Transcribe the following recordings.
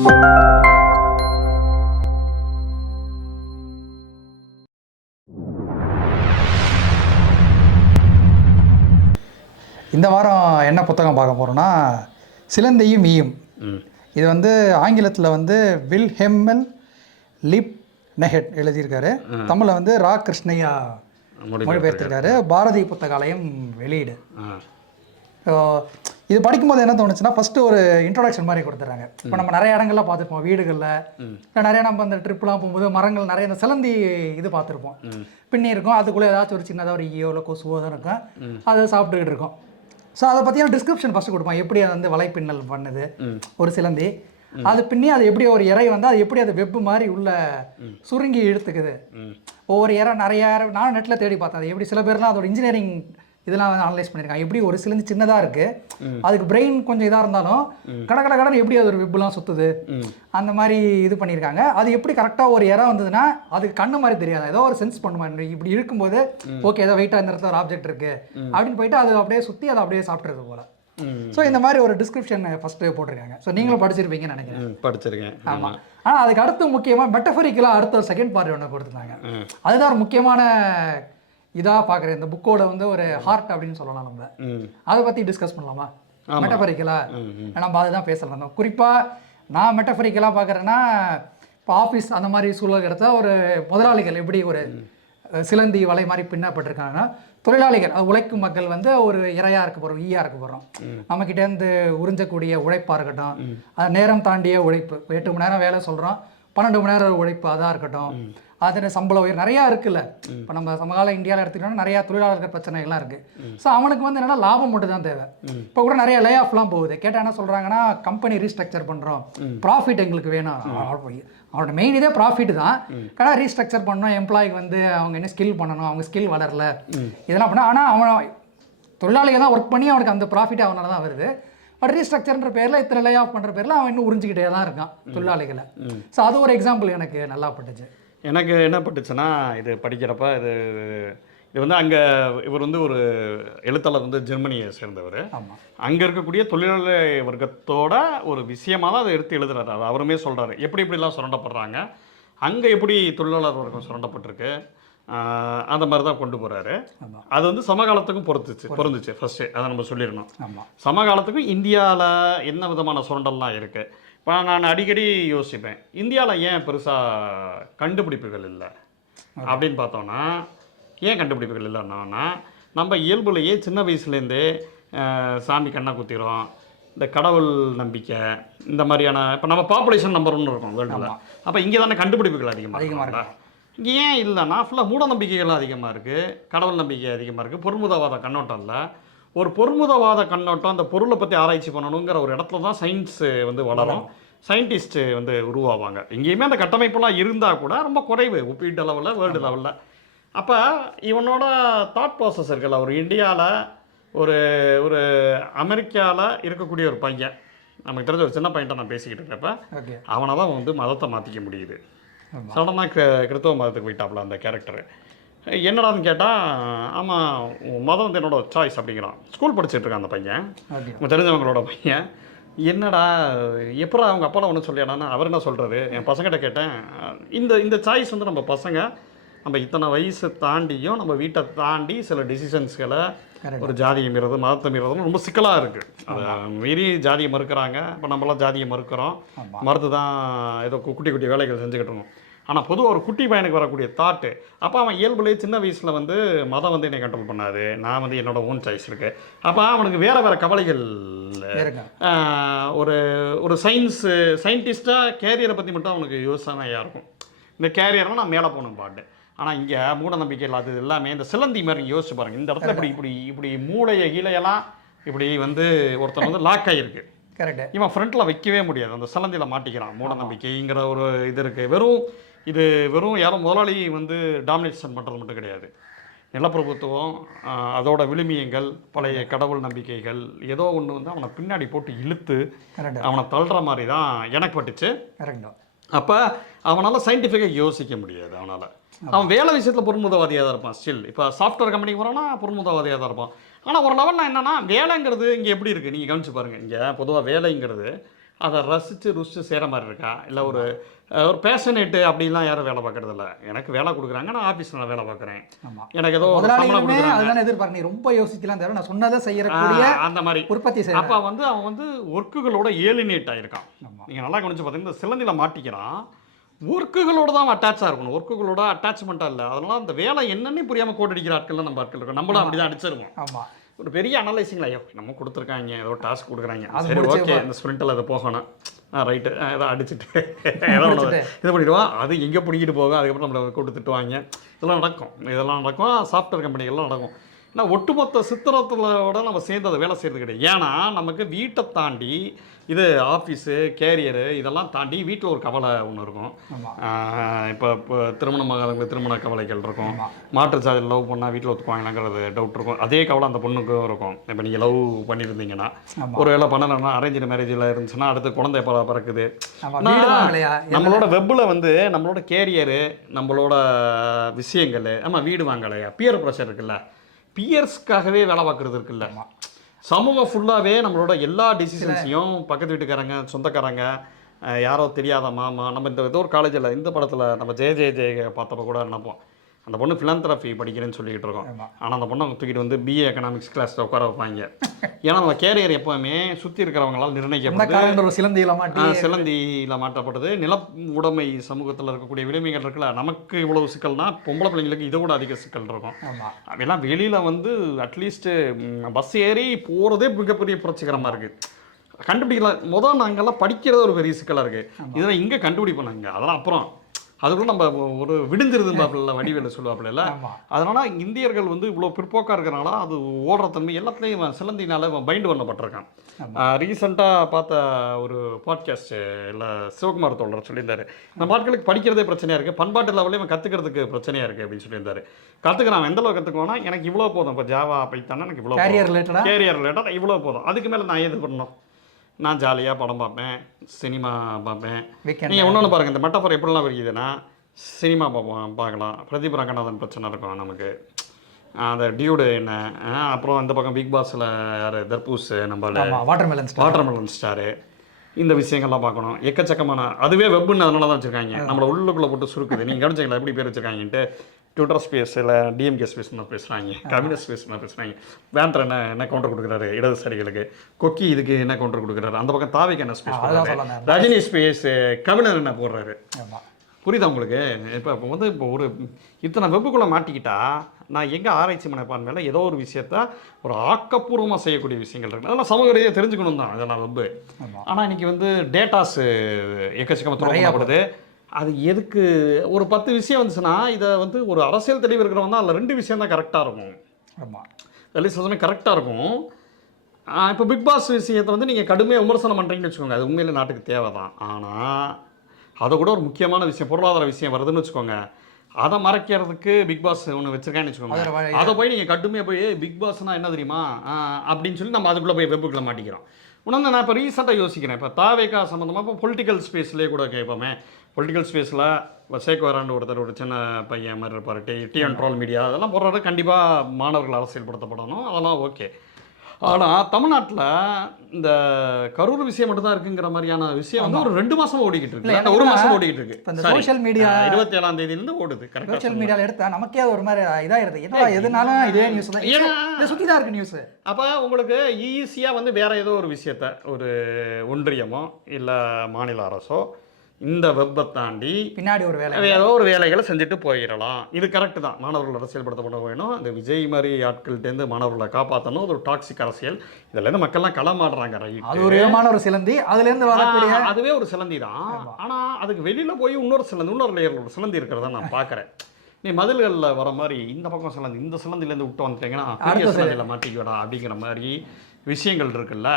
இந்த வாரம் என்ன புத்தகம் பார்க்க போகிறோன்னா சிலந்தியும் ஈயும். இது வந்து ஆங்கிலத்தில் வந்து வில்ஹெம்மெல் லிப் நெஹெட் எழுதியிருக்காரு. தமிழில் வந்து ரா கிருஷ்ணய்யா மொழிபெயர்த்திருக்காரு. பாரதி புத்தகாலயம் வெளியீடு. இது படிக்கும்போது என்ன தோணுச்சுன்னா, ஃபஸ்ட்டு ஒரு இன்ட்ரோடக்ஷன் மாதிரி கொடுத்துட்றாங்க. இப்போ நம்ம நிறைய இடங்கள்லாம் பார்த்துருப்போம், வீடுகளில் இல்லை நிறைய நம்ம அந்த ட்ரிப்லாம் போகும்போது மரங்கள் நிறைய இந்த சிலந்தி இது பார்த்துருப்போம், பின்னி இருக்கும். அதுக்குள்ளே ஏதாச்சும் ஒரு சின்னதாக ஒரு ஈயோ இல்லை கொசுவோ தான் இருக்கும், அதை சாப்பிட்டுக்கிட்டு இருக்கோம். ஸோ அதை பற்றியான டிஸ்கிரிப்ஷன் ஃபஸ்ட்டு கொடுப்பான். எப்படி அதை வந்து வலைப்பின்னல் பண்ணுது ஒரு சிலந்தி, அது பின்னி அது எப்படி ஒரு இறை வந்து அது எப்படி அது வெப்பு மாதிரி உள்ள சுருங்கி இழுத்துக்குது. ஒவ்வொரு இறை நிறைய நான் நெட்டில் தேடி பார்த்தேன். அது எப்படி சில பேர்லாம் அதோட இன்ஜினியரிங் இதெல்லாம் வந்து அனலைஸ் பண்ணியிருக்காங்க. எப்படி ஒரு சிலந்தி சின்னதாக இருக்குது, அதுக்கு பிரெயின் கொஞ்சம் இதாக இருந்தாலும் கடை எப்படி அது ஒரு வெப்புலாம் சுற்றுது, அந்த மாதிரி இது பண்ணியிருக்காங்க. அது எப்படி கரெக்டாக ஒரு இறை வந்ததுன்னா அதுக்கு கண்ணு மாதிரி தெரியாது, ஏதோ ஒரு சென்ஸ் பண்ணுமா, இப்படி இருக்கும்போது ஓகே ஏதோ வெயிட்டாக இந்த இடத்துல ஒரு ஆப்ஜெக்ட் இருக்குது அப்படின்னு போயிட்டு அது அப்படியே சுற்றி அதை அப்படியே சாப்பிட்றது போல. ஸோ இந்த மாதிரி ஒரு டிஸ்கிரிப்ஷன் ஃபஸ்ட்டு போட்டிருக்காங்க. ஸோ நீங்களும் படிச்சிருப்பீங்கன்னு நினைக்கிறேன். படிச்சிருக்கேன். ஆமாம். ஆனால் அதுக்கு அடுத்து முக்கியமாக மெட்டஃபரிக்கலாக அடுத்த செகண்ட் பார்ட் ஒன்று கொடுத்துருந்தாங்க. அதுதான் ஒரு முக்கியமான இதாக பார்க்குறேன். இந்த புக்கோட வந்து ஒரு ஹார்ட் அப்படின்னு சொல்லலாம். நம்ம அதை பற்றி டிஸ்கஸ் பண்ணலாமா? மெட்டஃபரிக்கலாக நம்ம அதுதான் பேசலாம். குறிப்பாக நான் மெட்டஃபரிக்கலாக பார்க்குறேன்னா, இப்போ ஆஃபீஸ் அந்த மாதிரி சூழல் இடத்த ஒரு முதலாளிகள் எப்படி ஒரு சிலந்தி வலை மாதிரி பின்னப்பட்டிருக்காங்கன்னா, தொழிலாளிகள் உழைக்கும் மக்கள் வந்து ஒரு இறையாக இருக்க போகிறோம், ஈயாக இருக்க போகிறோம். நம்மக்கிட்டேருந்து உறிஞ்சக்கூடிய உழைப்பாக இருக்கட்டும், அது நேரம் தாண்டிய உழைப்பு. இப்போ 8 மணி நேரம் வேலை சொல்கிறோம், 12 மணி நேரம் உழைப்பு அதாக இருக்கட்டும், அது சம்பள உயர் நிறையா இருக்குல்ல. இப்போ நம்ம சமகால இந்தியாவில் எடுத்துக்கிட்டோம்னா நிறையா தொழிலாளர்கள் பிரச்சனைகள்லாம் இருக்குது. ஸோ அவனுக்கு வந்து என்னென்னா லாபம் மட்டும் தான் தேவை. இப்போ கூட நிறைய லே ஆஃப்லாம் போகுது. கேட்டால் என்ன சொல்கிறாங்கன்னா, கம்பெனி ரீஸ்ட்ரக்சர் பண்ணுறோம், ப்ராஃபிட் எங்களுக்கு வேணும். அவனோட மெயின் இதே ப்ராஃபிட் தான். கடை ரீஸ்ட்ரக்சர் பண்ணணும், எம்ப்ளாய்க்கு வந்து அவங்க என்ன ஸ்கில் பண்ணணும், அவங்க ஸ்கில் வளரல, இதெல்லாம் பண்ண. ஆனால் அவன் தொழிலாளிகள் தான் ஒர்க் பண்ணி அவனுக்கு அந்த ப்ராஃபிட் அவனால தான் வருது. பட் ரீஸ்ட்ரக்சர்ன்ற பேரில் இத்தனை லே ஆஃப் பண்ணுற பேரில் அவன் இன்னும் உறிஞ்சிக்கிட்டே தான் இருக்கான் தொழிலாளிகளை. ஸோ அது ஒரு எக்ஸாம்பிள் எனக்கு நல்லா பட்டுச்சு. எனக்கு என்ன பட்டுச்சுன்னா, இது படிக்கிறப்ப இது வந்து அங்கே இவர் வந்து ஒரு எழுத்தாளர் வந்து ஜெர்மனியை சேர்ந்தவர். அங்கே இருக்கக்கூடிய தொழிலாளர் வர்க்கத்தோட ஒரு விஷயமாக தான் அதை எடுத்து எழுதுறாரு. அது அவருமே சொல்கிறாரு, எப்படி எப்படிலாம் சுரண்டப்படுறாங்க, அங்கே எப்படி தொழிலாளர் வர்க்கம் சுரண்டப்பட்டிருக்கு, அந்த மாதிரி தான் கொண்டு போகிறாரு. அது வந்து சமகாலத்துக்கும் பொருந்துச்சு ஃபஸ்ட்டு, அதை நம்ம சொல்லிடணும். சமகாலத்துக்கும் இந்தியாவில் என்ன விதமான சுரண்டல்லாம் இருக்குது. இப்போ நான் அடிக்கடி யோசிப்பேன், இந்தியாவில் ஏன் பெருசாக கண்டுபிடிப்புகள் இல்லை அப்படின்னு பார்த்தோன்னா, ஏன் கண்டுபிடிப்புகள் இல்லைன்னா, நம்ம இயல்புலையே சின்ன வயசுலேருந்தே சாமி கண்ணை குத்திரும், இந்த கடவுள் நம்பிக்கை, இந்த மாதிரியான. இப்போ நம்ம பாப்புலேஷன் நம்பர் 1 இருக்கும் வேர்ல்டில். அப்போ இங்கே தானே கண்டுபிடிப்புகள் அதிகமாக இருக்குங்களா? இங்கே ஏன் இல்லைன்னா ஃபுல்லாக மூட நம்பிக்கைகள் அதிகமாக இருக்குது, கடவுள் நம்பிக்கை அதிகமாக இருக்குது, பொருள்முதவாத கண்ணோட்டம் இல்லை. ஒரு பொருள்முதவாத கண்ணோட்டம், அந்த பொருளை பற்றி ஆராய்ச்சி பண்ணணுங்கிற ஒரு இடத்துல தான் சயின்ஸு வந்து வளரும், சயின்டிஸ்ட்டு வந்து உருவாவாங்க. எங்கேயுமே அந்த கட்டமைப்பெல்லாம் இருந்தால் கூட ரொம்ப குறைவு ஒப்பீட்டு லெவலில், வேர்ல்டு லெவலில். அப்போ இவனோட தாட் ப்ராசஸ் இருக்குல்ல, ஒரு இந்தியாவில் ஒரு ஒரு அமெரிக்காவில் இருக்கக்கூடிய ஒரு பையன், நமக்கு தெரிஞ்ச ஒரு சின்ன பையன்ட்ட நான் பேசிக்கிட்டு இருக்கப்ப அவனை தான் வந்து மதத்தை மாற்றிக்க முடியுது. சடனாக கிறிஸ்தவ மதத்துக்கு போயிட்டாப்புல அந்த கேரக்டரு. என்னடான்னு கேட்டால், ஆமாம் மதம் வந்து என்னோட சாய்ஸ் அப்படிங்கிறான். ஸ்கூல் படிச்சுட்ருக்கான் அந்த பையன், நம்ம தெரிஞ்சவங்களோட பையன். என்னடா எப்போ அவங்க அப்பாலாம் ஒன்றும் சொல்லியாடான்னா, அவர் என்ன சொல்கிறாரு, என் பசங்கிட்ட கேட்டேன், இந்த சாய்ஸ் வந்து நம்ம பசங்க நம்ம இத்தனை வயசு தாண்டியும் நம்ம வீட்டை தாண்டி சில டிசிஷன்ஸ்களை, ஒரு ஜாதியை மீறது, மதத்தை மீறதும் ரொம்ப சிக்கலாக இருக்குது. அதை மீறி ஜாதியை மறுக்கிறாங்க. இப்போ நம்மளாம் ஜாதியை மறுக்கிறோம், மறுத்து தான் ஏதோ குட்டி குட்டி வேலைகள் செஞ்சுக்கிட்டு இருக்கோம். ஆனால் பொதுவாக ஒரு குட்டி பையனுக்கு வரக்கூடிய தாட்டு, அப்போ அவன் இயல்புலேயே சின்ன வயசில் வந்து மதம் வந்து என்னை கண்ட்ரோல் பண்ணாது, நான் வந்து என்னோட ஓன் சாய்ஸ் இருக்குது. அப்போ அவனுக்கு வேறு கவலைகள். ஒரு ஒரு சயின்டிஸ்ட்டாக கேரியரை பற்றி மட்டும் அவனுக்கு யோசனையாக இருக்கும். இந்த கேரியர்லாம் நான் மேலே போகணும் பாட்டு. ஆனால் இங்கே மூட நம்பிக்கை இல்லாதது எல்லாமே இந்த சிலந்தி மாதிரி யோசிச்சு பாருங்கள். இந்த இடத்துல இப்படி மூளையை கீழையெல்லாம் இப்படி வந்து ஒருத்தர் வந்து லாக் ஆகிருக்கு. கரெக்டு. இவன் ஃப்ரண்ட்டில் வைக்கவே முடியாது, அந்த சிலந்தியில் மாட்டிக்கிறான். மூட நம்பிக்கைங்கிற ஒரு இது இருக்குது. வெறும் யாரும் முதலாளி வந்து டாமினேஷன் பண்ணுறது மட்டும் கிடையாது. நிலப்பிரபுத்துவம், அதோட விழுமியங்கள், பழைய கடவுள் நம்பிக்கைகள், ஏதோ ஒன்று வந்து அவனை பின்னாடி போட்டு இழுத்து அவனை தள்ளுற மாதிரி தான் எனக்கு பட்டுச்சு. அப்போ அவனால் சயின்டிஃபிக்காக யோசிக்க முடியாது. அவன் வேலை விஷயத்தில் பொருள்முதவாதியாக தான் இருப்பான். ஸ்டில் இப்போ சாஃப்ட்வேர் கம்பெனிக்கு போகிறான்னா பொருள்முதவாதியாக தான் இருப்பான். ஆனால் ஒரு லெவலில் என்னென்னா, வேலைங்கிறது இங்கே எப்படி இருக்குது நீங்கள் கவனிச்சு பாருங்கள். இங்கே பொதுவாக வேலைங்கிறது அதை ருசிச்சு செய்கிற மாதிரி இருக்கா, இல்லை ஒரு ஒரு பேஷனேட்டு அப்படின்லாம் யாரும் வேலை பார்க்கறது இல்லை. எனக்கு வேலை கொடுக்குறாங்க, நான் ஆஃபீஸில் நான் வேலை பார்க்குறேன், எனக்கு ஏதோ சம்பளம் கொடுக்குறாங்க, அதெல்லாம் எதிர்பார்க்க நீ ரொம்ப யோசிக்கலாம் தவிர நான் சொன்னதை செய்யறக்கூடிய அந்த மாதிரி உற்பத்தி செய்ய. அப்போ வந்து அவன் வந்து ஒர்க்குகளோட ஏலினேட் ஆகிருக்கான். நீங்கள் நல்லா கவனிச்சு பார்த்தீங்கன்னா இந்த சிலந்தியில் மாட்டிக்கிறான், ஒர்க்குகளோட தான் அட்டாச்சாக இருக்கணும், ஒர்க்குகளோட அட்டாச்மெண்ட்டாக இல்லை. அதனால அந்த வேலை என்னன்னு புரியாமல் கோட் அடிக்கிற ஆட்கள் நம்ம ஆட்கள் இருக்கோம், நம்மளும் அப்படி தான் அடிச்சிருக்கோம். ஆமாம், ஒரு பெரிய அனலைசிங்களா, ஐயோ நம்ம கொடுத்துருக்காங்க ஏதோ டாஸ்க் கொடுக்குறாங்க, சரி ஓகே இந்த ஸ்ப்ரிண்ட்டில் அதை போகணும், ரைட்டு ஏதோ அடிச்சுட்டு ஏதோ இது பண்ணிடுவான், அது எங்கே பிடிக்கிட்டு போகும், அதுக்கப்புறம் நம்மளை கூட்டு திட்டுவாங்க. இதெல்லாம் நடக்கும் சாஃப்ட்வேர் கம்பெனிகள்லாம் நடக்கும். ஏன்னா ஒட்டுமொத்த சித்திரத்தோட நம்ம சேர்ந்து அதை வேலை செய்கிறது கிடையாது. ஏன்னா நமக்கு வீட்டை தாண்டி இது ஆஃபீஸு கேரியரு இதெல்லாம் தாண்டி வீட்டில் ஒரு கவலை ஒன்று இருக்கும். இப்போ திருமணமாகாதவங்களுக்கு திருமண கவலைகள் இருக்கும், மாற்றுச்சாதியில் லவ் பண்ணால் வீட்டில் ஒத்துக்குவாங்களாங்கிறது டவுட் இருக்கும், அதே கவலை அந்த பொண்ணுக்கும் இருக்கும். இப்போ நீங்கள் லவ் பண்ணியிருந்தீங்கன்னா ஒரு வேளை பண்ணலைன்னா அரேஞ்சு மேரேஜில் இருந்துச்சுன்னா அடுத்து குழந்தை பிறக்குது. நம்மளோட வெப்பில் வந்து நம்மளோட கேரியரு நம்மளோட விஷயங்கள், ஆமாம் வீடு வாங்கலையா, பியர் ப்ரெஷர் இருக்குல்ல, பியர்ஸ்க்காகவே வேலை பார்க்குறது இருக்குல்ல, சமூகம் ஃபுல்லாகவே நம்மளோட எல்லா டிசிஷன்ஸையும் பக்கத்து வீட்டுக்காரங்க சொந்தக்காரங்க யாரோ தெரியாத மாமா. நம்ம இந்த ஏதோ ஒரு காலேஜில் இந்த படத்தில் நம்ம ஜெய பார்த்தப்போ கூட நினைப்போம், அந்த பொண்ணு ஃபிலாந்திரஃபி படிக்கிறேன்னு சொல்லிக்கிட்டு இருக்கோம், ஆனால் அந்த பொண்ணை தூக்கிட்டு வந்து பிஏ எக்கனாமிக்ஸ் கிளாஸில் உட்கார வைப்பாங்க. ஏன்னா நம்ம கேரியர் எப்போவுமே சுற்றி இருக்கிறவங்களால் நிர்ணயிக்கப்படுது, சிலந்தியில் மாற்றப்படுது. நில உடைமை சமூகத்தில் இருக்கக்கூடிய விளிமைகள் இருக்குல்ல, நமக்கு இவ்வளவு சிக்கல்னா பொம்பளை பிள்ளைங்களுக்கு இதை விட அதிக சிக்கல் இருக்கும். அதெல்லாம் வெளியில் வந்து அட்லீஸ்ட்டு பஸ் ஏறி போகிறதே மிகப்பெரிய புரட்சிகரமாக இருக்குது. கண்டுபிடிக்கல நாங்கள்லாம் படிக்கிறது ஒரு பெரிய சிக்கலாக இருக்குது, இதெல்லாம் இங்கே கண்டுபிடிப்போம் நாங்கள், அதெல்லாம் அப்புறம் அதுக்குள்ள நம்ம ஒரு விடுஞ்சிருந்தாப்புல வடிவேல சொல்லுவாப்புல. அதனால இந்தியர்கள் வந்து இவ்வளோ பிற்போக்காக இருக்கிறனால அது ஓடுற தன்மை எல்லாத்துலேயும் சிலந்தினால பைண்ட் பண்ணப்பட்டிருக்கான். ரீசெண்டாக பார்த்த ஒரு பாட்காஸ்ட் இல்லை சிவகுமார் தோழர் சொல்லியிருந்தாரு, நம்ம ஆட்களுக்கு படிக்கிறதே பிரச்சனையாக இருக்குது, பண்பாட்டு லெவலில் இவன் கற்றுக்கிறதுக்கு பிரச்சனையாக இருக்குது அப்படின்னு சொல்லியிருந்தாரு. கற்றுக்கிறான் எந்த அளவு கற்றுக்குவோன்னா எனக்கு இவ்வளோ போதும், இப்போ ஜாவா பைத்தானா எனக்கு இவ்வளோ கேரியர் ரிலேட்டடாக இவ்வளோ போதும், அதுக்கு மேலே நான் எது பண்ணணும், நான் ஜாலியாக படம் பார்ப்பேன், சினிமா பார்ப்பேன். நீங்கள் ஒன்று பாருங்கள், இந்த மெட்டாஃபர் எப்படிலாம் வருதுன்னா சினிமா பார்க்கலாம், பிரதீப் ரங்கநாதன் பிரச்சனை இருக்கும் நமக்கு, அந்த டியூடு என்ன, அப்புறம் இந்த பக்கம் பிக் பாஸில் யார் தர்பூஸ் நம்ம வாட்டர்மெலன் ஸ்டாரு, இந்த விஷயங்கள்லாம் பார்க்கணும். எக்கச்சக்கமான அதுவே வெப்புன்னு அதனால தான் வச்சுருக்காங்க, நம்மளை உள்ளுக்குள்ளே போட்டு சுருக்குது. நீங்கள் கவனிச்சிங்களா எப்படி பேர் வச்சுருக்காங்கன்ட்டு, ட்விட்டர் ஸ்பேஸில் டிஎம்கே ஸ்பேஸ் மாதிரி பேசுகிறாங்க, கம்யூனிஸ்ட் ஸ்பேஸ் மாதிரி பேசுகிறாங்க, வேந்தர் என்ன கவுண்டர் கொடுக்குறாரு இடதுசாரிகளுக்கு, கொக்கி இதுக்கு என்ன கவுண்டர் கொடுக்குறாரு, அந்த பக்கம் தாவிக்கு என்ன ஸ்பேஸ் கொடுக்குறாரு, ரஜினி ஸ்பேஸ் கவிஞர் என்ன போடுறாரு. புரியுதா உங்களுக்கு? இப்போ வந்து இப்போ ஒரு இத்தனை வெப்புக்குள்ளே மாட்டிக்கிட்டா நான் எங்கே ஆராய்ச்சி மனப்பான்மையில் ஏதோ ஒரு விஷயத்த ஒரு ஆக்கப்பூர்வமாக செய்யக்கூடிய விஷயங்கள் இருக்குது, அதெல்லாம் சமூக ரீதியாக தெரிஞ்சுக்கணும் தான் இதெல்லாம் வெப்பு. ஆனால் இன்றைக்கி வந்து டேட்டாஸு எக்கச்சக்கமாக தொடங்கப்படுது. அது எதுக்கு ஒரு 10 விஷயம் வந்துச்சுன்னா இதை வந்து ஒரு அரசியல் தெளிவு இருக்கிறவங்க தான் அதில் 2 விஷயம் தான் கரெக்டாக இருக்கும். ஆமாம், வெளியே கரெக்டாக இருக்கும். இப்போ பிக் பாஸ் விஷயத்தை வந்து நீங்கள் கடுமையாக விமர்சனம் பண்ணுறீங்கன்னு வச்சுக்கோங்க, அது உண்மையிலே நாட்டுக்கு தேவை தான். ஆனால் அதை கூட ஒரு முக்கியமான விஷயம் பொருளாதார விஷயம் வருதுன்னு வச்சுக்கோங்க, அதை மறைக்கிறதுக்கு பிக் பாஸ் ஒன்று வச்சுருக்கான்னு வச்சுக்கோங்க, அதை போய் நீங்கள் கடுமையாக போய் பிக் பாஸ்னால் என்ன தெரியுமா அப்படின்னு சொல்லி நம்ம அதுக்குள்ளே போய் வெப்புக்குள்ளே மாட்டிக்கிறோம். உணர்ந்து நான் இப்போ ரீசெண்டாக யோசிக்கிறேன், இப்போ தாவேகா சம்மந்தமாக இப்போ பொலிட்டிக்கல் ஸ்பேஸ்லேயே கூட கேட்போமே, பொலிட்டிக்கல் ஸ்பேஸில் சேக்குவரான்னு ஒருத்தர் ஒரு சின்ன பையன் மாதிரி இருப்பார், டி அண்ட் ட்ரோல் மீடியா அதெல்லாம் போடுறது கண்டிப்பாக மாணவர்கள் அரசியல்படுத்தப்படணும், அதெல்லாம் ஓகே. ஆனால் தமிழ்நாட்டில் இந்த கரூர் விஷயம் மட்டும்தான் இருக்குங்கிற மாதிரியான விஷயம் வந்து ஒரு 2 மாதம் ஓடிக்கிட்டு இருக்கு, 1 மாதம் ஓடிக்கிட்டு இருக்கு. சோஷியல் மீடியா 27ஆம் தேதியிலிருந்து ஓடுது. சோஷியல் மீடியாவில் எடுத்தால் நமக்கே ஒரு மாதிரி இதாகிடுது, என்ன எதுனாலும் இதே நியூஸ் தான், இதை சுற்றி தான் இருக்குது நியூஸ். அப்போ உங்களுக்கு ஈஸியாக வந்து வேற ஏதோ ஒரு விஷயத்த ஒரு ஒன்றியமோ இல்லை மாநில அரசோ இந்த வெப்பை தாண்டி பின்னாடி ஒரு ஏதோ ஒரு வேலைகளை செஞ்சுட்டு போயிடலாம். இது கரெக்டு தான், மாணவர்கள் அரசியல்படுத்தப்பட வேணும், இந்த விஜய் மாதிரி ஆட்கள்கிட்டேருந்து மாணவர்களை காப்பாற்றணும், ஒரு டாக்ஸிக் அரசியல் இதுலேருந்து மக்கள்லாம் களமாடுறாங்க. ரைட், அது ஒரு விதமான ஒரு சிலந்தி, அதுலேருந்து வரக்கூடிய அதுவே ஒரு சிலந்தி தான். ஆனால் அதுக்கு வெளியில் போய் இன்னொரு லேயரில் ஒரு சிலந்தி இருக்கிறத நான் பார்க்குறேன். நீ மதில்களில் வர மாதிரி இந்த பக்கம் சிலந்தி, இந்த சிலந்திலேருந்து விட்டு வந்துட்டீங்கன்னா பெரிய சிலந்தியில் மாட்டிக்கிடா அப்படிங்கிற மாதிரி விஷயங்கள் இருக்குல்ல.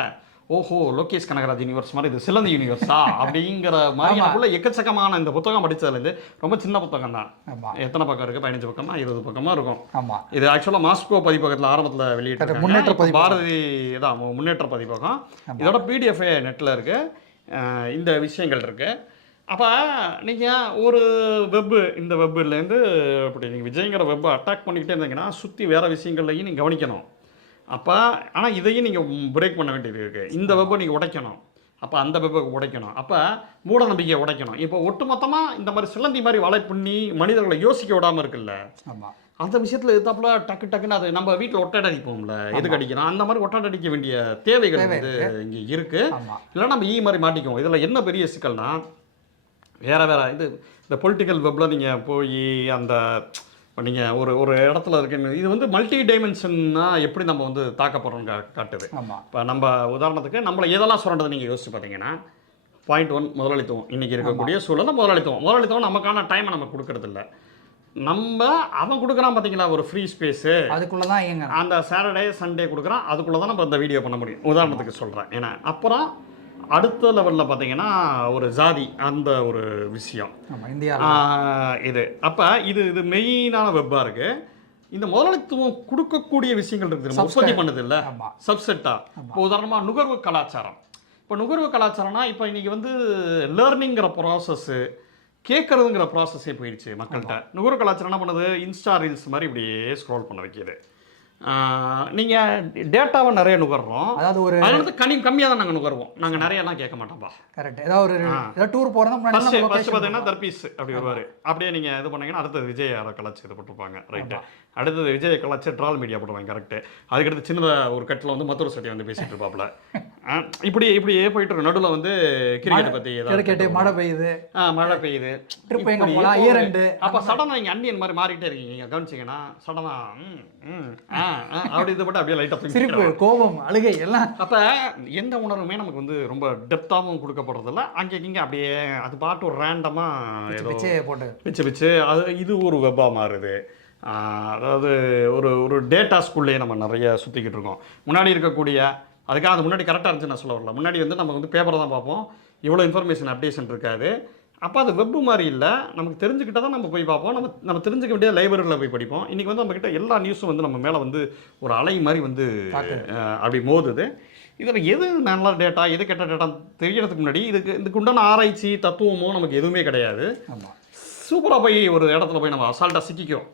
ஓஹோ, லோகேஷ் கனகராஜ் யூனிவர்ஸ் மாதிரி இது சிலந்தி யூனிவர்ஸா அப்படிங்கிற மாதிரி எக்கச்சக்கமான இந்த புத்தகம் படித்ததுலேருந்து ரொம்ப சின்ன புத்தகம் தான், எத்தனை பக்கம் இருக்குது, 15 பக்கமா 20 பக்கமாக இருக்கும். இது ஆக்சுவலாக மாஸ்கோ பதிப்பகத்தில் ஆரம்பத்தில் வெளியிட்டு பாரதி தான் முன்னேற்ற பதிப்பகம். இதோட PDF நெட்டில் இருக்குது, இந்த விஷயங்கள் இருக்குது. அப்போ நீங்கள் ஒரு இந்த வெப்புலேருந்து இப்படி நீங்கள் விஜய்ங்கிற வெப்பை அட்டாக் பண்ணிக்கிட்டே இருந்தீங்கன்னா சுற்றி வேறு விஷயங்கள்லையும் நீங்கள் கவனிக்கணும். அப்போ ஆனால் இதையும் நீங்கள் பிரேக் பண்ண வேண்டியது இருக்குது, இந்த வெப்பை நீங்கள் உடைக்கணும். அப்போ அந்த வெப்பை உடைக்கணும், அப்போ மூட நம்பிக்கையை உடைக்கணும். இப்போ ஒட்டுமொத்தமாக இந்த மாதிரி சிலந்தி மாதிரி வலை பண்ணி மனிதர்களை யோசிக்க விடாமல் இருக்குல்ல, ஆமாம். அந்த விஷயத்தில் எதாப்புல டக்குன்னு அது நம்ம வீட்டில் ஒட்டடை அடிப்போம்ல, எதுக்கு அடிக்கிறோம் அந்த மாதிரி ஒட்டடை அடிக்க வேண்டிய தேவைகள் வந்து இங்கே இருக்குது. இல்லைன்னா நம்ம மாதிரி மாட்டிக்குவோம். இதில் என்ன பெரிய சிக்கல்னா, வேறு இது இந்த பொலிட்டிக்கல் வெப்பில் நீங்கள் போய் அந்த இப்போ நீங்கள் ஒரு இடத்துல இருக்கீங்க, இது வந்து மல்டி டைமென்ஷன்னா எப்படி நம்ம வந்து தாக்கப்படுறோம் காட்டுது. இப்போ நம்ம உதாரணத்துக்கு நம்மளை எதெல்லாம் சொல்கிறது நீங்கள் யோசிச்சு பார்த்தீங்கன்னா, பாயிண்ட் 1 முதலாளித்துவம். இன்றைக்கி இருக்கக்கூடிய சூழலில் முதலாளித்துவம் நமக்கான டைமை நம்ம கொடுக்கறதில்ல. அவன் கொடுக்குறான் பார்த்தீங்களா ஒரு ஃப்ரீ ஸ்பேஸு, அதுக்குள்ளே தான் எங்க அந்த சாட்டர்டே சண்டே கொடுக்குறான், அதுக்குள்ளே தான் நம்ம இந்த வீடியோ பண்ண முடியும். உதாரணத்துக்கு சொல்கிறேன். ஏன்னா அப்புறம் அடுத்த லெவலில் பார்த்தீங்கன்னா ஒரு ஜாதி, அந்த ஒரு விஷயம் இது. அப்போ இது மெயினான வெப்பாக இருக்குது. இந்த முதலாளித்துவம் கொடுக்கக்கூடிய விஷயங்கள் இருக்குது, உற்பத்தி பண்ணுது இல்லை, சப்செட்டாக. இப்போ உதாரணமாக நுகர்வு கலாச்சாரம். இப்போ நுகர்வு கலாச்சாரம்னா இப்போ இன்றைக்கி வந்து லேர்னிங்கிற ப்ராசஸ்ஸு, கேட்குறதுங்கிற ப்ராசஸே போயிடுச்சு மக்கள்கிட்ட. நுகர்வு கலாச்சாரம் என்ன பண்ணுது, இன்ஸ்டா ரீல்ஸ் மாதிரி இப்படியே ஸ்க்ரோல் பண்ண வைக்கிது. நீங்கள் டேட்டாவை நிறைய நுகர்றோம், அதாவது ஒரு கம்மியாக தான் நாங்கள் நுகர்வோம், நாங்கள் நிறையலாம் கேட்க மாட்டோம்ப்பா. கரெக்ட். ஏதாவது டூர் போகிறதா ஃபஸ்ட்டு பார்த்தீங்கன்னா தர்பீஸ் அப்படி வருவார், அப்படியே நீங்கள் இது பண்ணீங்கன்னா அடுத்தது விஜய் அதை கலாச்சி இது போட்டுருப்பாங்க, ரைட்டு. அடுத்தது விஜய் கலாச்சி ட்ரால் மீடியா போட்டுருவாங்க, கரெக்டு. அதுக்கடுத்து சின்னதாக ஒரு கட்டில் வந்து மத்தூர் சட்டியை வந்து பேசிகிட்டு இருப்பாப்புல. இப்படியே போயிட்டு இருக்கு. நடுவில் வந்து கிரிக்கெட்டை பற்றி ஏதாவது மழை பெய்யுது அப்போ சடனாக நீங்கள் அன்னியன் மாதிரி மாறிட்டே இருக்கீங்க. நீங்கள் கவனிச்சிங்கன்னா சடனாக அப்படி இது போட்டு அப்படியே லைட்டாக சிரிப்பு, கோபம், அழுகை எல்லாம். அப்போ எந்த உணர்வுமே நமக்கு வந்து ரொம்ப டெப்த்தாகவும் கொடுக்கப்படுறதில்ல. அங்கே இங்கே அப்படியே அது பாட்டு ஒரு ரேண்டமாக ஏதோ போட்டு பிச்சு அது இது ஒரு வெப்பாக மாறுது. அதாவது ஒரு டேட்டா ஸ்கூல்லேயே நம்ம நிறைய சுற்றிக்கிட்டு இருக்கோம். முன்னாடி இருக்கக்கூடிய அதுக்காக அது முன்னாடி கரெக்டாக இருந்துச்சு நான் சொல்ல வரல. முன்னாடி வந்து நம்ம வந்து பேப்பரை தான் பார்ப்போம், இவ்வளோ இன்ஃபர்மேஷன் அப்டேஷன் இருக்காது. அப்போ அது வெப்பு மாதிரி இல்லை, நமக்கு தெரிஞ்சுக்கிட்டால் தான் நம்ம போய் பார்ப்போம். நம்ம தெரிஞ்சுக்க வேண்டிய லைப்ரரியில் போய் படிப்போம். இன்றைக்கி வந்து நம்மக்கிட்ட எல்லா நியூஸும் வந்து நம்ம மேலே வந்து ஒரு அலை மாதிரி வந்து அப்படி மோதுது. இதில் எது நல்ல டேட்டா எது கெட்ட டேட்டா தெரியறதுக்கு முன்னாடி இதுக்கு உண்டான ஆராய்ச்சி தத்துவமோ நமக்கு எதுவுமே கிடையாது. சூப்பராக போய் ஒரு இடத்துல போய் நம்ம அசால்ட்டாக சிக்கிக்கிறோம்.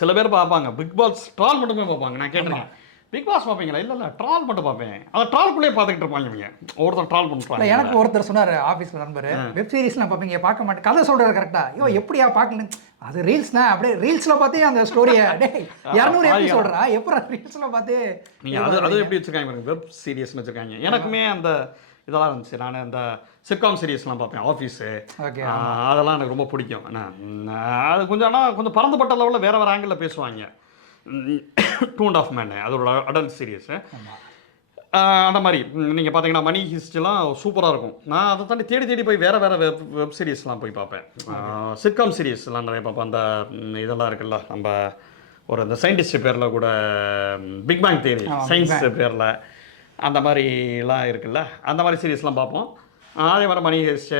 சில பேர் பார்ப்பாங்க பிக் பாஸ் ட்ரால் மட்டுமே பார்ப்பாங்க. நான் கேட்டிருக்கேன், பிக் பாஸ் பார்ப்பீங்களா? இல்லை ட்ரால் மட்டும் பார்ப்பேன். அதை ட்ரால்குள்ளேயே பார்த்துக்கிட்டு இருப்பாங்க இவங்க, ஒருத்தர் ட்ரால் பண்ணுறாங்க. எனக்கு ஒருத்தர் சொன்னார் ஆஃபீஸில் நண்பர், வெப் சீரிஸ்லாம் பார்ப்பீங்க, பார்க்க மாட்டேன், கதை சொல்கிறது கரெக்டாக, ஐயோ எப்படியா பார்க்கணும், அது ரீல்ஸ்னா அப்படியே ரீல்ஸில் பார்த்தே அந்த ஸ்டோரியை 200 எப்படி சொல்கிறா, எப்போ ரீல்ஸில் பார்த்து நீங்கள் அது எப்படி வச்சுருக்காங்க வெப் சீரியஸ்னு வச்சுருக்காங்க. எனக்குமே அந்த இதெல்லாம் இருந்துச்சு. நான் அந்த சிட்காம் சீரியஸ்லாம் பார்ப்பேன், ஆஃபீஸு, அதெல்லாம் எனக்கு ரொம்ப பிடிக்கும். அது கொஞ்சம் பறந்துபட்ட லெவலில் வேறு ஆங்கிளில் பேசுவாங்க. 2.5 Men அதோட அடல்ட் சீரியஸு. அந்த மாதிரி நீங்கள் பார்த்தீங்கன்னா மணி ஹிஸ்ட்லாம் சூப்பராக இருக்கும். நான் அதை தாண்டி தேடி போய் வேறு வெப் சீரிஸ்லாம் போய் பார்ப்பேன். சிட்காம் சீரியஸ்லாம் நிறைய பார்ப்பேன். அந்த இதெல்லாம் இருக்குல்ல, நம்ம ஒரு அந்த சயின்டிஸ்ட் பேரில் கூட பிக் பேங் தியரி சயின்ஸ் பேரில் அந்த மாதிரிலாம் இருக்குல்ல, அந்த மாதிரி சீரியஸ்லாம் பார்ப்போம். அதே மாதிரி மணி ஹெஸ்ட்,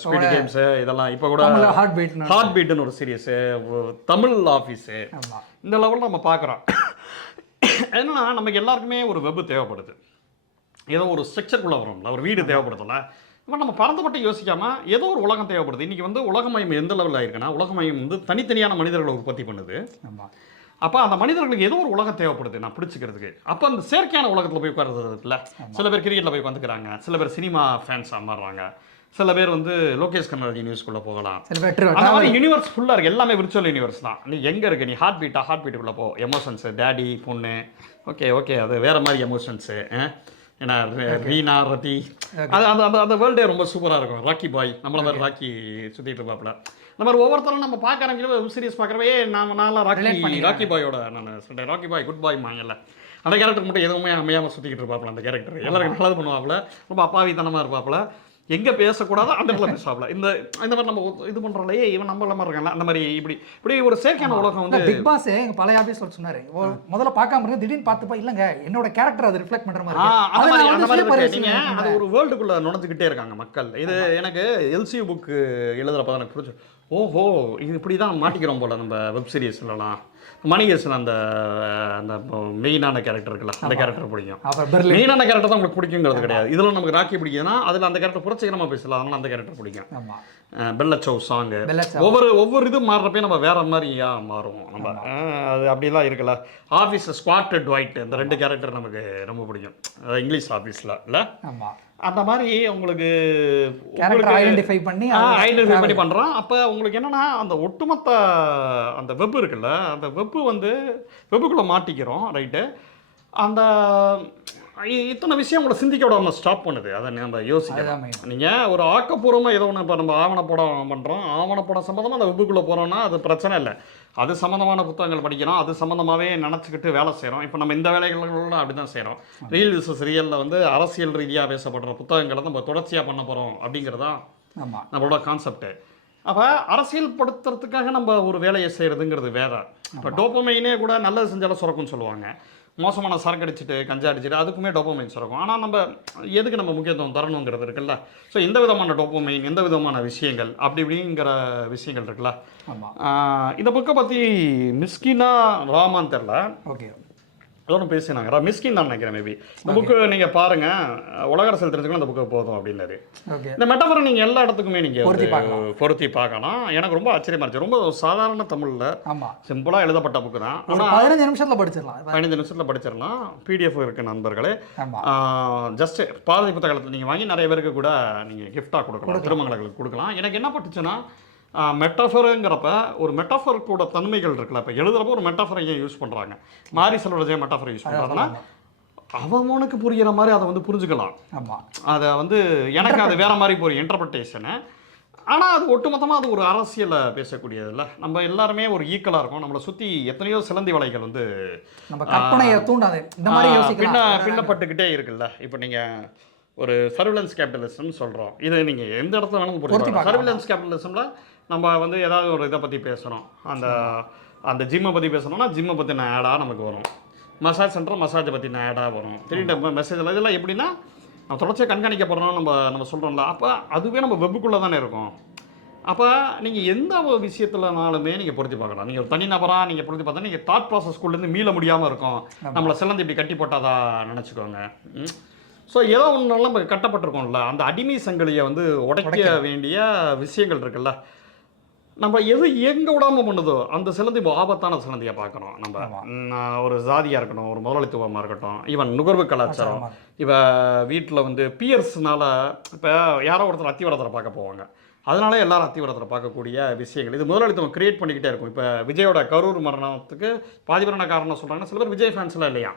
ஸ்குவிட் கேம்ஸு, இதெல்லாம் இப்போ கூட ஹார்ட் பீட்டுன்னு ஒரு சீரியஸு, தமிழ் ஆஃபீஸு, இந்த லெவலில் நம்ம பார்க்குறோம். ஏன்னா நமக்கு எல்லாருக்குமே ஒரு வெப்பு தேவைப்படுது, ஏதோ ஒரு ஸ்ட்ரக்சருக்குள்ளே வரும்ல, ஒரு வீடு தேவைப்படுதுல்ல. இப்போ நம்ம பறந்துபட்டு யோசிக்காமல் ஏதோ ஒரு உலகம் தேவைப்படுது. இன்றைக்கி வந்து உலகமயம் எந்த லெவலில் ஆயிருக்குன்னா, உலகமயம் வந்து தனித்தனியான மனிதர்களை உற்பத்தி பண்ணுது. அப்போ அந்த மனிதர்களுக்கு ஏதோ ஒரு உலகம் தேவைப்படுது நான் பிடிச்சிக்கிறதுக்கு. அப்போ அந்த செயற்கையான உலகத்தில் போய் உட்கார்றது இருக்குல்ல, சில பேர் கிரிக்கெட்டில் போய் வந்துக்கிறாங்க, சில பேர் சினிமா ஃபேன்ஸாக மாறுறாங்க, சில பேர் வந்து லோகேஷ் கனகராஜ் நியூஸ்குள்ளே போகலாம். அந்த மாதிரி யூனிவர்ஸ் ஃபுல்லாக இருக்குது, எல்லாமே விர்ச்சுவல் யூனிவர்ஸ் தான். நீ எங்கே இருக்குது, நீ ஹார்ட் பீட்டுக்குள்ளே போ, எமோஷன்ஸு, டேடி பொண்ணு, ஓகே அது வேறு மாதிரி எமோஷன்ஸு. ஏன்னா ரீனா ரதி அந்த வேர்ல்டே ரொம்ப சூப்பராக இருக்கும். ராக்கி பாய் நம்மள மாதிரி ராக்கி சுற்றிட்டு இருப்பாப்புல. இந்த மாதிரி ஒவ்வொருத்தரும் நம்ம பார்க்க ஆரம்பிக்கிறோம், வெப் சீரிஸ் பார்க்குறவே நான்லாம் ராக்கி பாயோட நான் சொல்கிறேன், ராக்கி பாய் குட் பாய் மாங்கல்ல, அந்த கேரக்டர் மட்டும் எதுவுமே அமையாமல் சுற்றிக்கிட்டு இருப்பாப்புல. அந்த கேரக்டர் எல்லாருக்கும் நல்லது பண்ணுவாப்புல, ரொம்ப அப்பாவித்தனமாக இருப்பாப்புல, எங்கே பேசக்கூடாதோ அந்த இடத்துல பேசுவாப்புல. இந்த மாதிரி நம்ம இது பண்ணுறோம்லையே இவன் நம்மள மாதிரி இருக்காங்க, அந்த மாதிரி இப்படி ஒரு செயற்கையான உலகம் வந்து. பிக் பாஸ் எங்கள் பழைய ஆஃபீஸ் சொன்னார், முதல்ல பார்க்காம இருக்கு, திடீர்னு பார்த்துப்பா இல்லைங்க என்னோட கேரக்டர் அதை ரிஃப்ளெக்ட் பண்ணுற மாதிரி நீங்கள் அது ஒரு வேர்ல்டுக்குள்ளே நுழைஞ்சிக்கிட்டே இருக்காங்க மக்கள். இது எனக்கு எல்சியூ புக்கு எழுதுறப்ப தான் எனக்கு பிடிச்சி, ஓஹோ இது இப்படி தான் மாட்டிக்கிறோம் போல் நம்ம வெப் சீரிஸ்லாம். மணிகேசன் அந்த மெயினான கேரக்டர் இருக்குல்ல, அந்த கேரக்டர் பிடிக்கும். மெயினான கேரக்டர் தான் உங்களுக்கு பிடிக்குங்கிறது கிடையாது. இதில் நமக்கு ராக்கி பிடிக்குதுன்னா அதில் அந்த கேரக்டர் புரட்சிகரமாக பேசலாம், அதனால அந்த கேரக்டர் பிடிக்கும். பெல்லச்சவ் சாங்கு ஒவ்வொரு இது மாறுறப்பே நம்ம வேற மாதிரியா மாறுவோம் நம்ம. அது அப்படிலாம் இருக்குல்ல. ஆஃபீஸ் ஸ்குவாட் ட்வைட் இந்த 2 கேரக்டர் நமக்கு ரொம்ப பிடிக்கும், இங்கிலீஷ் ஆஃபீஸில் இல்லை. அந்த மாதிரி உங்களுக்கு கேரக்டர் ஐடென்டிஃபை பண்ணி ஐடென்டிஃபை பண்ணி பண்ணுறோம். அப்போ உங்களுக்கு என்னென்னா அந்த ஒட்டுமொத்த அந்த வெப் இருக்குல்ல, அந்த வெப்பு வந்து வெப்புக்குள்ளே மாட்டிக்கிறோம், ரைட்டு. அந்த இத்தனை விஷயம் உங்களை சிந்திக்க விடாமல் ஸ்டாப் பண்ணுது. அதை நம்ம யோசிக்கலாம். நீங்கள் ஒரு ஆக்கப்பூர்வமாக ஏதோ ஒன்று இப்போ நம்ம ஆவணப்படம் பண்ணுறோம், ஆவணப்படம் சம்மந்தமாக அந்த வெப்புக்குள்ளே போகிறோன்னா அது பிரச்சனை இல்லை. அது சம்மந்தமான புத்தகங்கள் படிக்கிறோம், அது சம்மந்தமாகவே நினச்சிக்கிட்டு வேலை செய்கிறோம். இப்போ நம்ம இந்த வேலைகளோட அப்படி தான் செய்கிறோம். ரியல் விசஸ் ரியலில் வந்து அரசியல் ரீதியாக பேசப்படுற புத்தகங்களை நம்ம தொடர்ச்சியாக பண்ண போகிறோம் அப்படிங்கிறதான் நம்மளோட கான்செப்ட்டு. அப்போ அரசியல் படுத்துறதுக்காக நம்ம ஒரு வேலையை செய்கிறதுங்கிறது வேற. இப்போ டோப்பமைனே கூட நல்லது செஞ்சாலும் சுரக்கும்னு சொல்லுவாங்க. மோசமான சரக்கு அடிச்சுட்டு கஞ்சா அடிச்சுட்டு அதுக்குமே டோப்பமைன் சுரக்கும். ஆனால் நம்ம எதுக்கு நம்ம முக்கியத்துவம் தரணுங்கிறது இருக்குல்ல. ஸோ எந்த விதமான டோப்பமைன், எந்த விதமான விஷயங்கள் அப்படி இப்படிங்கிற விஷயங்கள் இருக்குல்ல. இந்த புக்கை பற்றி மிஸ்கினா ராமான்னு தெரில, ஓகே அதோட பேசினாங்க. மிஸ்கின் தான் நினைக்கிறேன் மேபி. இந்த புக்கு நீங்கள் பாருங்கள், உலக அரசியல் தெரிஞ்சுக்கலாம் இந்த புக்கு போதும் அப்படின்னாரு. இந்த மெட்டாஃபரை நீங்கள் எல்லா இடத்துக்குமே நீங்கள் பொருத்தி பார்க்கலாம். எனக்கு ரொம்ப ஆச்சரியமா இருந்துச்சு. ரொம்ப சாதாரண தமிழில் சிம்பிளாக எழுதப்பட்ட புக்கு தான். ஆனால் 15 நிமிஷத்தில் படிச்சிடலாம். 15 நிமிஷத்தில் படிச்சிடலாம். பிடிஎஃப் இருக்குது நண்பர்களே. ஜஸ்ட் பாரதி புத்தகத்தில் நீங்கள் வாங்கி நிறைய பேருக்கு கூட நீங்கள் கிஃப்டாக கொடுக்கலாம், திருமணங்களுக்கு கொடுக்கலாம். எனக்கு என்ன பட்டுச்சுன்னா, மெட்டாஃபருங்கிறப்ப ஒரு மெட்டாஃபருக்கோட தன்மைகள் இருக்குல்ல. இப்போ எழுதுறப்போ ஒரு மெட்டாஃபரை ஏன் யூஸ் பண்ணுறாங்க, மாரி செல்வராஜ் மெட்டாஃபரை யூஸ் பண்ணுறாங்கன்னா அவனுக்கு புரிகிற மாதிரி அதை வந்து புரிஞ்சுக்கலாம். அதை வந்து எனக்கு அது வேற மாதிரி போகிற இன்டர்பிரிட்டேஷனு. ஆனால் அது ஒட்டுமொத்தமாக அது ஒரு அரசியலை பேசக்கூடியது இல்லை. நம்ம எல்லாருமே ஒரு ஈக்குவலாக இருக்கும். நம்மளை சுற்றி எத்தனையோ சிலந்தி வலைகள் வந்து பின்னப்பட்டுக்கிட்டே இருக்குல்ல. இப்போ நீங்கள் ஒரு சர்விலன்ஸ் கேபிட்டலிசம்னு சொல்கிறோம். இது நீங்கள் எந்த இடத்துல வேணும் புரிஞ்சுக்கலாம். சர்விலன்ஸ் கேபிட்டலிசமில் நம்ம வந்து ஏதாவது ஒரு இதை பற்றி பேசுகிறோம், அந்த ஜிம்மை பற்றி பேசுகிறோம்னா ஜிம்மை பற்றின ஆடாக நமக்கு வரும். மசாஜ் சென்டர் மசாஜை பற்றின ஆடாக வரும். திரும்ப மெசேஜில் இதெல்லாம் எப்படின்னா நம்ம தொடர்ச்சியாக கண்காணிக்கப்படுறோம் நம்ம சொல்கிறோம்ல. அப்போ அதுவே நம்ம வெப்புக்குள்ளே தானே இருக்கும். அப்போ நீங்கள் எந்த ஒரு விஷயத்துலனாலுமே நீங்கள் பொருத்தி பார்க்கலாம். நீங்கள் ஒரு தனிநபராக நீங்கள் பொருத்தி பார்த்தா நீங்கள் தாட் ப்ராசஸ்குள்ளேருந்து மீள முடியாமல் இருக்கும். நம்மளை சிலந்து இப்படி கட்டி போட்டாதா நினச்சிக்கோங்க. ஸோ ஏதோ ஒன்றுலாம் நம்ம கட்டப்பட்டிருக்கோம்ல, அந்த அடிமை சங்கிலியை வந்து உடைக்க வேண்டிய விஷயங்கள் இருக்குல்ல. நம்ம எது எங்கே விடாமல் பண்ணுதோ அந்த சிலந்தி ஆபத்தான சிலந்தியை பார்க்கணும். நம்ம ஒரு ஜாதியாக இருக்கட்டும், ஒரு முதலாளித்துவமாக இருக்கட்டும், ஈவன் நுகர்வு கலாச்சாரம். இப்போ வீட்டில் வந்து பியர்ஸ்னால இப்போ யாரோ ஒருத்தர் அத்திவரதரை பார்க்க போவாங்க, அதனால எல்லாரும் அத்திவரதரை பார்க்கக்கூடிய விஷயங்கள். இது முதலாளித்துவம் கிரியேட் பண்ணிக்கிட்டே இருக்கும். இப்போ விஜயோட கரூர் மரணத்துக்கு பாதிபரான காரணம் சொல்கிறாங்கன்னா சில பேர் விஜய் ஃபேன்ஸ்லாம் இல்லையா,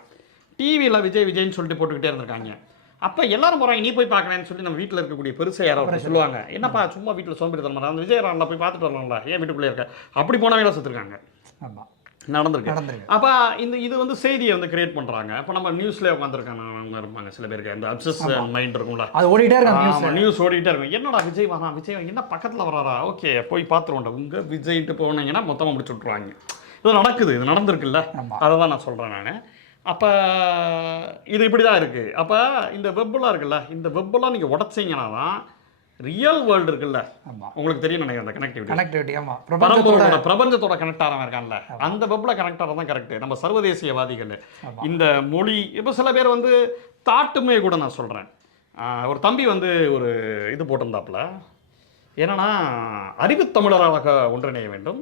டிவியில் விஜய்னு சொல்லிட்டு போட்டுக்கிட்டே இருந்திருக்காங்க. அப்போ எல்லாரும் போகிறாங்க, நீ போய் பார்க்கலன்னு சொல்லி நம்ம வீட்டில் இருக்கக்கூடிய பெருசாக யாராவது சொல்லுவாங்க, என்னப்பா சும்மா வீட்டில் சோம்பேறி தரமா அந்த விஜய் ராணில் போய் பார்த்துட்டு வரலாம்ல, ஏன் வீட்டுக்குள்ளே இருக்க, அப்படி போனவங்கள செத்துருக்காங்க. நடந்திருக்கு. அப்போ இது வந்து செய்தியை வந்து கிரியேட் பண்ணுறாங்க. இப்போ நம்ம நியூஸ்லேயே உட்காந்துருக்காங்க இருப்பாங்க சில பேருக்கு, அந்த அப்சஸ் மைண்ட் இருக்கும்ல, அது ஓடிட்டே இருக்காங்க, நியூஸ் ஓடிட்டே இருக்கும். என்னடா விஜய் வரா, விஜய் என்ன பக்கத்தில் வராரா, ஓகே போய் பார்த்துருவோம்டா, உங்கள் விஜய்ட்டு போனீங்கன்னா மொத்தமாக முடிச்சு விட்ருவாங்க. இது நடக்குது, இது நடந்திருக்குல்ல, அதை தான் நான் சொல்கிறேன் நான். அப்போ இது இப்படி தான் இருக்குது. அப்போ இந்த வெப்பெல்லாம் இருக்குல்ல, இந்த வெப்பெல்லாம் நீங்கள் உடச்சிங்கன்னா தான் ரியல் வேர்ல்டு இருக்குல்ல, உங்களுக்கு தெரியும் நினைக்கிறேன். அந்த கனெக்டிவிட்டி பிரபஞ்சத்தோட கனெக்ட் ஆகிறவன் இருக்கான்ல, அந்த வெப்பில் கனெக்ட் ஆகிறது தான் கரெக்டு. நம்ம சர்வதேசியவாதிகள் இந்த மொழி இப்போ சில பேர் வந்து தாட்டுமே கூட நான் சொல்கிறேன். ஒரு தம்பி வந்து ஒரு இது போட்டிருந்தாப்புல, என்னன்னா அறிவுத்தமிழராக ஒன்றிணைய வேண்டும்,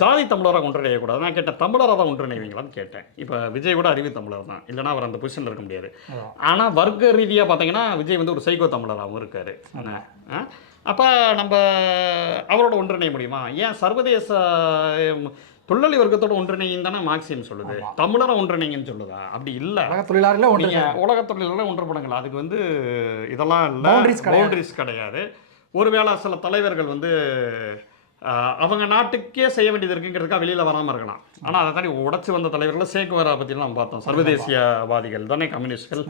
சாதி தமிழராக ஒன்றிணையக்கூடாது. நான் கேட்டேன், தமிழராக ஒன்றிணைவீங்களான்னு கேட்டேன். இப்போ விஜய் கூட அறிவு தமிழர் தான், இல்லைனா அவர் அந்த பொசிஷனில் இருக்க முடியாது. ஆனால் வர்க்க ரீதியாக பார்த்தீங்கன்னா விஜய் வந்து ஒரு சைக்கோ தமிழராகவும் இருக்கார். அப்போ நம்ம அவரோட ஒன்றிணைய முடியுமா? ஏன் சர்வதேச தொழிலாளி வர்க்கத்தோட ஒன்றிணையும் தானே மார்க்சியம் சொல்லுது, தமிழரை ஒன்றிணைங்கன்னு சொல்லுதா? அப்படி இல்லை, உலக தொழிலாளர்களே ஒன்றுபடுங்களா, அதுக்கு வந்து இதெல்லாம் இல்லை, பவுண்டரிஸ் கிடையாது. ஒருவேளை சில தலைவர்கள் வந்து அவங்க நாட்டுக்கே செய்ய வேண்டியது இருக்குங்கிறதுக்காக வெளியில் வராமல் இருக்கலாம். ஆனால் அதை தாண்டி உடச்சி வந்த தலைவர்களை சேக்குவரா பற்றிலாம் நம்ம பார்த்தோம். சர்வதேசியவாதிகள் தானே கம்யூனிஸ்ட்கள்.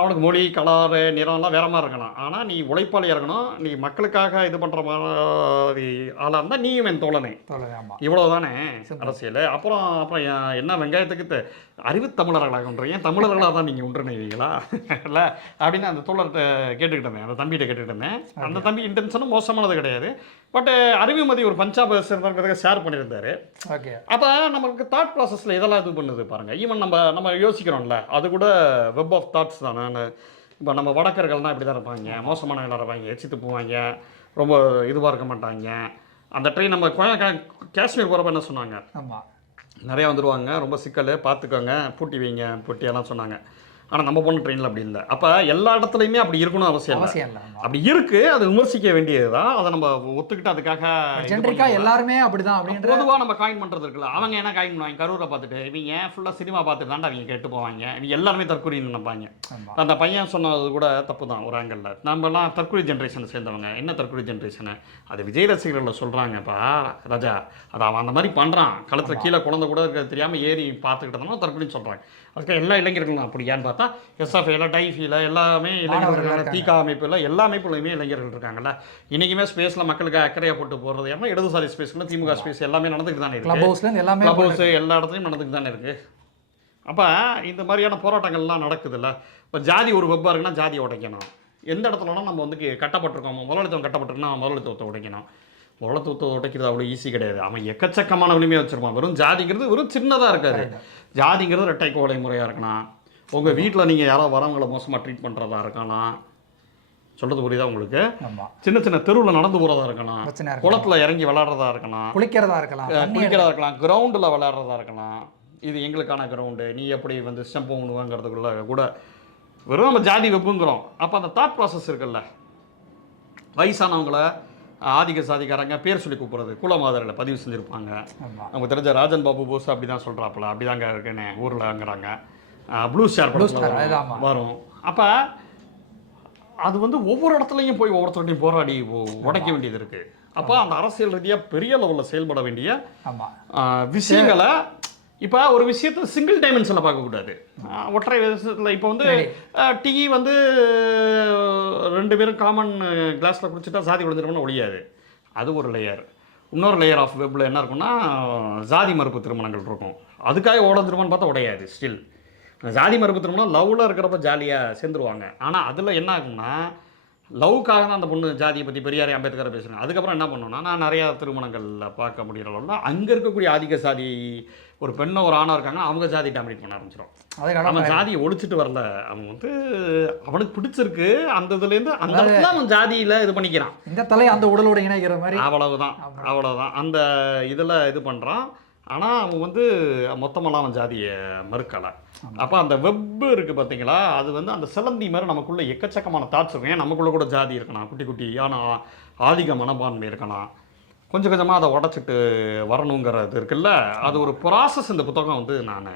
அவனுக்கு மொழி கலர் நிறம்லாம் வேற மாதிரி இருக்கலாம். ஆனால் நீ உழைப்பாளியாக இருக்கணும், நீ மக்களுக்காக இது பண்ணுற மாதிரி ஆளாக இருந்தால் நீயும் என் தோழனே, இவ்வளோ தானே அரசியல். அப்புறம் என்ன வெங்காயத்துக்கு அறிவு தமிழர்களாக ஏன் தமிழர்களாக தான் நீங்கள் ஒன்றிணைவீங்களா இல்லை அப்படின்னு அந்த தோழர்கிட்ட கேட்டுக்கிட்டு இருந்தேன், அந்த தம்பிகிட்ட கேட்டுக்கிட்டு இருந்தேன். அந்த தம்பி இன்டென்ஷனும் மோசமானது கிடையாது, பட் அறிவுமதி ஒரு பஞ்சாப் இருந்தாங்கிறதுக்கு ஷேர் பண்ணியிருந்தாரு. ஓகே, அப்போ நமக்கு தாட் ப்ராசஸில் இதெல்லாம் இது பண்ணுது பாருங்கள். ஈவன் நம்ம யோசிக்கிறோம்ல, அது கூட வெப் ஆஃப் தாட்ஸ் தானே. இப்போ நம்ம வடக்கர்கள்னால் இப்படி தான் இருப்பாங்க, மோசமானவங்களாக இருப்பாங்க, எச்சித்து போவாங்க, ரொம்ப இதுவாக இருக்க மாட்டாங்க. அந்த ட்ரெயின் நம்ம காஷ்மீர் போகிறப்ப என்ன சொன்னாங்க, நிறையா வந்துடுவாங்க, ரொம்ப சிக்கல் பார்த்துக்கோங்க, பூட்டி வைங்க பொட்டியெல்லாம் சொன்னாங்க. ஆனால் நம்ம போன ட்ரெயினில் அப்படி இல்லை. அப்போ எல்லா இடத்துலையுமே அப்படி இருக்கணும் அவசியம் இல்லை. அவசியம் இல்லை. அப்படி இருக்கு, அதை விமர்சிக்க வேண்டியது தான். அதை நம்ம ஒத்துக்கிட்டு அதுக்காக ஜென்ரிக்கா எல்லாருமே அப்படிதான் அப்படின்ற பொதுவாக நம்ம காயின் பண்ணுறது இருக்குல்ல. அவங்க என்ன காயின் பண்ணுவாங்க, கரூரை பார்த்துட்டு இவங்க ஃபுல்லாக சினிமா பார்த்துட்டு தாண்டா அவங்க கேட்டு போவாங்க, இவங்க எல்லாருமே தற்கொலைன்னு நினைப்பாங்க. அந்த பையன் சொன்னது கூட தப்பு தான் ஒரு ஆங்கிளில். நம்மலாம் தற்கொலை ஜென்ரேஷனை சேர்ந்தவங்க. என்ன தற்கொலை ஜென்ரேஷனு, அது விஜய் ரசிகர்களில் சொல்கிறாங்கப்பா ராஜா, அது அவன் அந்த மாதிரி பண்ணுறான், கழுத்தில் கீழே குழந்தை கூட இருக்கிறது தெரியாமல் ஏறி பார்த்துக்கிட்டதுனா தற்கொலைன்னு சொல்கிறாங்க. அதுக்கு எல்லா இளைஞர்களும் அப்படியான்னு பார்த்தா எஸ்எஃப்ஐல, டைஃபியில் எல்லாமே இளைஞர்கள், தீகா அமைப்பில் எல்லா அமைப்புலையுமே இளைஞர்கள் இருக்காங்கல்ல. இன்றைக்குமே ஸ்பேஸில் மக்களுக்கு அக்கறையாக போட்டு போகிறது ஏன்னா இடதுசாரி ஸ்பேஸ்ல திமுக ஸ்பேஸ் எல்லாமே நடந்துக்கிட்டு தானே இருக்குது. கிளப் ஹவுஸ் எல்லா இடத்துலையும் நடந்துக்கிட்டு தானே இருக்குது. அப்போ இந்த மாதிரியான போராட்டங்கள்லாம் நடக்குதுல்ல. இப்போ ஜாதி ஒரு வெப்பாக இருக்குன்னா ஜாதியை உடைக்கணும். எந்த இடத்துலனா நம்ம வந்து கட்டப்பட்டிருக்கோம், முதலாளித்துவம் கட்டப்பட்டிருக்குன்னா முதலாளித்துவத்தை உடைக்கணும். முதலாளித்துவத்தை உடைக்கிறது அவ்வளோ ஈஸி கிடையாது. அவன் எக்கச்சக்கமான உரிமையை வச்சுருப்பான். வெறும் ஜாதிங்கிறது வெறும் சின்னதாக இருக்காது. ஜாதிங்கிறது ரெட்டை கோலை முறையாக இருக்கலாம். உங்கள் வீட்டில் நீங்கள் யாரோ வரவங்களை மோசமாக ட்ரீட் பண்ணுறதா இருக்கலாம். சொல்கிறது புரியுதா உங்களுக்கு? சின்ன சின்ன தெருவில் நடந்து போகிறதா இருக்கலாம், குளத்தில் இறங்கி விளையாடுறதா இருக்கலாம், குளிக்கிறதா இருக்கலாம், கிரவுண்டில் விளையாடுறதா இருக்கலாம். இது எங்களுக்கான கிரவுண்டு, நீ எப்படி வந்து ஸ்டெம்ப் பண்ணுவாங்கிறதுக்குள்ள கூட வெறும் நம்ம ஜாதி வெப்புங்கிறோம். அப்போ அந்த தாட் ப்ராசஸ் இருக்குல்ல. வயசானவங்களை ஆதிக்க சாதிக்காரங்க பேர் சொல்லி கூப்பிட்றது, குலமாதரில் பதிவு செஞ்சுருப்பாங்க. நமக்கு தெரிஞ்ச ராஜன் பாபு போஸ் அப்படி தான் சொல்கிறாப்புல, அப்படி தாங்க இருக்குன்னு ஊரில்ங்கிறாங்க. ப்ளூ ஸ்டார் வரும். அப்போ அது வந்து ஒவ்வொரு இடத்துலையும் போய் ஒவ்வொருத்தருடையும் போராடி உடைக்க வேண்டியது இருக்குது. அப்போ அந்த அரசியல் ரீதியாக பெரிய லெவலில் செயல்பட வேண்டிய விஷயங்களை இப்போ ஒரு விஷயத்தை சிங்கிள் டைமென்ஷனில் பார்க்கக்கூடாது, ஒற்றை விஷயத்தில். இப்போ வந்து டீ வந்து 2 பேரும் காமன் கிளாஸில் குடிச்சிட்டா சாதி விழுந்துரும்னு ஒழியாது, அது ஒரு லேயர். இன்னொரு லேயர் ஆஃப் வெப்பில் என்ன இருக்குன்னா ஜாதி மறுப்பு திருமணங்கள் இருக்கும். அதுக்காக உடஞ்சிருமான்னு பார்த்தா உடையாது. ஸ்டில் ஜாதி மறுப்பு திருமணம் லவ்வில் இருக்கிறப்ப ஜாலியாக சேர்ந்துருவாங்க. ஆனால் அதில் என்ன ஆகும்னா லவ்க்காக தான் அந்த பொண்ணு ஜாதியை பற்றி பெரியார் அம்பேத்கரை பேசுகிறேன். அதுக்கப்புறம் என்ன பண்ணணும்னா நான் நிறையா திருமணங்களில் பார்க்க முடிகிற அளவில் அங்கே இருக்கக்கூடிய ஆதிக்க சாதி ஒரு பெண்ணோ ஒரு ஆணோ இருக்காங்க, அவங்க ஜாதி டாமினேட் பண்ண ஆரம்பிச்சிடும். அவன் ஜாதியை ஒழிச்சிட்டு வரல, அவன் வந்து அவனுக்கு பிடிச்சிருக்கு அந்த இதுலேருந்து அந்த இடத்துல அவன் ஜாதியில் இது பண்ணிக்கிறான். இந்த தலை அந்த உடலோட இணைக்கிற மாதிரி அவ்வளவுதான் அந்த இதில் இது பண்ணுறான். ஆனால் அவன் வந்து மொத்தமெல்லாம் அவன் ஜாதியை மறுக்கலை. அப்போ அந்த வெப்பு இருக்குது பார்த்தீங்களா, அது வந்து அந்த சிலந்தி மாதிரி நமக்குள்ளே எக்கச்சக்கமான தாட்ஸ் இருக்கும். ஏன் நமக்குள்ளே கூட ஜாதி இருக்கலாம், குட்டி குட்டியான ஆதிக்க மனப்பான்மை இருக்கலாம். கொஞ்சம் கொஞ்சமாக அதை உடச்சிட்டு வரணுங்கிறது இருக்குல்ல, அது ஒரு ப்ராசஸ். இந்த புத்தகம் வந்து நான்